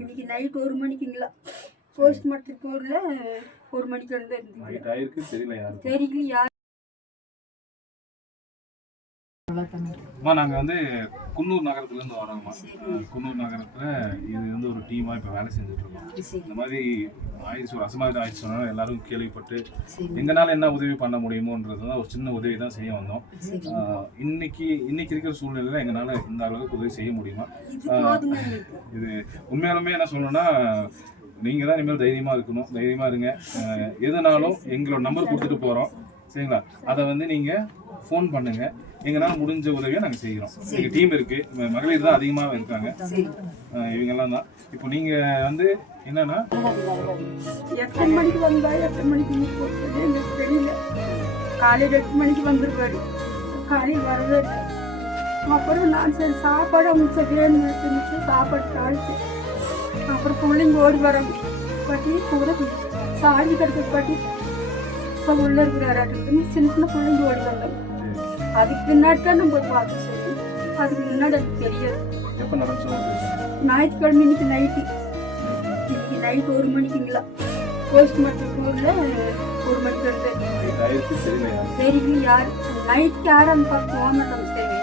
இன்னைக்கு night 1 மணிக்குங்களா postmortem போர்ல 1 மணிக்கு வந்து தெரியல யார். நாங்கள் வந்து குன்னூர் நகரத்துலேருந்து வரோம்மா. குன்னூர் நகரத்தில் இது வந்து ஒரு டீமாக இப்போ வேலை செஞ்சுட்ருக்கோம். இந்த மாதிரி ஆயிடுச்சு, ஒரு அசம்பாவிதம் ஆயிடுச்சு சொன்னாலும் எல்லாரும் கேள்விப்பட்டு எங்களால் என்ன உதவி பண்ண முடியுமோன்றது தான் ஒரு சின்ன உதவி தான் செய்ய வந்தோம். இன்னைக்கு இருக்கிற சூழ்நிலையில் எங்களால் இந்த அளவுக்கு உதவி செய்ய முடியுமா? இது உண்மையாலுமே என்ன சொல்லணும்னா, நீங்கள் தான் இனிமேல் தைரியமாக இருக்கணும். தைரியமாக இருங்க. எதுனாலும் எங்களோட நம்பர் கொடுத்துட்டு போகிறோம், சரிங்களா? அதை வந்து நீங்கள் ஃபோன் பண்ணுங்கள். எங்களால் முடிஞ்ச உதவியை நாங்கள் செய்கிறோம். எங்கள் டீம் இருக்குது, மகளிர் தான் அதிகமாக இருக்காங்க, இவங்கெல்லாம் தான். இப்போ நீங்கள் வந்து என்னன்னா 8 மணிக்கு வந்தா 8 மணிக்கு எனக்கு தெரியல. காலையில் 8 மணிக்கு வந்துருப்பாரு, காலையில் வரவே இல்லை. அப்புறம் நான் சரி சாப்பாடு அவங்க சரியான செஞ்சு சாப்பாடு காய்ச்சி அப்புறம் பிள்ளைங்க ஓடி வராங்க. பாட்டி கூட சாஞ்சி கிடக்க பாட்டி இப்போ உள்ளே இருக்கிறாராட்டு சின்ன பிள்ளைங்க ஓடி வந்தாங்க. அதுக்கு பின்னாடி தான் நம்ம போய் பார்த்து சொல்லி, அதுக்கு முன்னாடி எனக்கு தெரியாது. ஞாயிற்றுக்கிழமை இன்னைக்கு நைட் 1 மணிக்குங்களா போஸ்ட்மார்ட்டம் போர்ல 1 மணிக்கு வந்து தெரியல யார். நைட்டுக்கு யாரும் அந்த பக்கம் போக மாட்டாங்க. சரி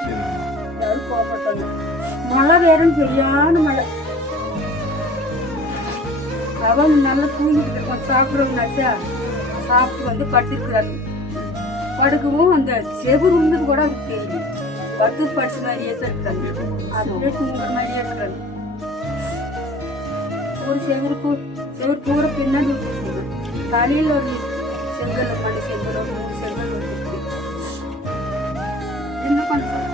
யாரும் போக மாட்டாங்க. மழை வேறும் சரியான மழை. அவங்க நல்லா தூங்கிட்டு இருக்காங்க. சாப்பிட்றவங்கனாச்சா சாப்பிட்டு வந்து படுத்துருக்குறாங்க. படுக்கவும் அந்த செவுரு உள்ளது கூட அதுக்கு தெரியும். படிச்ச மாதிரியே தான் இருக்காங்க, அப்படியே தூங்குற மாதிரியே இருக்காங்க. ஒரு செவுரு பூரா பின்னாடி விட்டுருங்க. தலையில் ஒரு செங்கல், மணி செங்கல், ஒரு 3 செங்கல் வச்சுருக்கு. என்ன பண்ணுறோம்?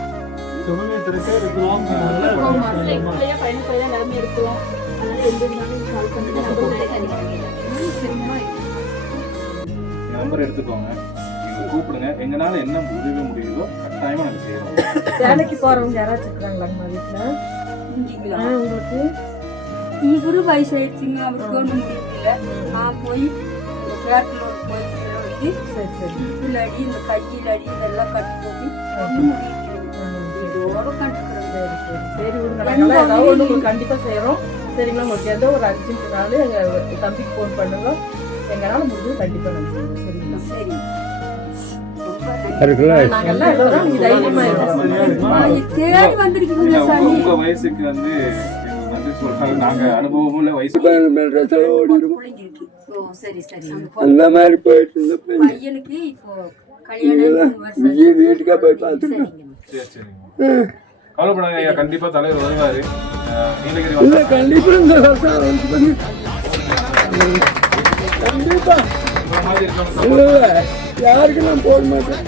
நம்பர் எடுத்துக்கோங்க, கூப்பிடுங்க. எங்களால என்ன உதவி முடியுதோ கட்டாயமா நாங்கள் செய்யறோம். வேலைக்கு போறவங்க யாராச்சும் இருக்கிறாங்களாங்கம்மா வீட்டில்? உங்களுக்கு இவரு வயசாயிடுச்சுங்க, அவருக்கு ஒன்றும் முடியல. நான் போய் கேட்டில் போய் இடுப்புல அடி, இந்த கையில் அடி, இதெல்லாம் கட்டு போட்டு ஒன்றும் முடியல. இதோட கட்டுக்கிறோம். சரி ஏதாவது ஒன்று கண்டிப்பாக செய்கிறோம், சரிங்களா? உங்களுக்கு ஏதோ ஒரு அர்ஜென்ட்னாலும் எங்கள் தம்பிக்கு ஃபோன் பண்ணுங்க. எங்களால் முடிஞ்சது கண்டிப்பாக நாங்கள் செய்வோம், சரிங்களா? சரி. உங்க வயசுக்கு வந்து நன்றி சொல்றாங்க. நாங்க அனுபவம் உள்ள வயசு அந்த மாதிரி போயிட்டு வீட்டுக்கா போயிட்டு கவலைப்படாங்க ஐயா, கண்டிப்பா தலைவர் வருவாரு. நீலகிரி கண்டிப்பா யாருக்கு நான் போட மாட்டேன்.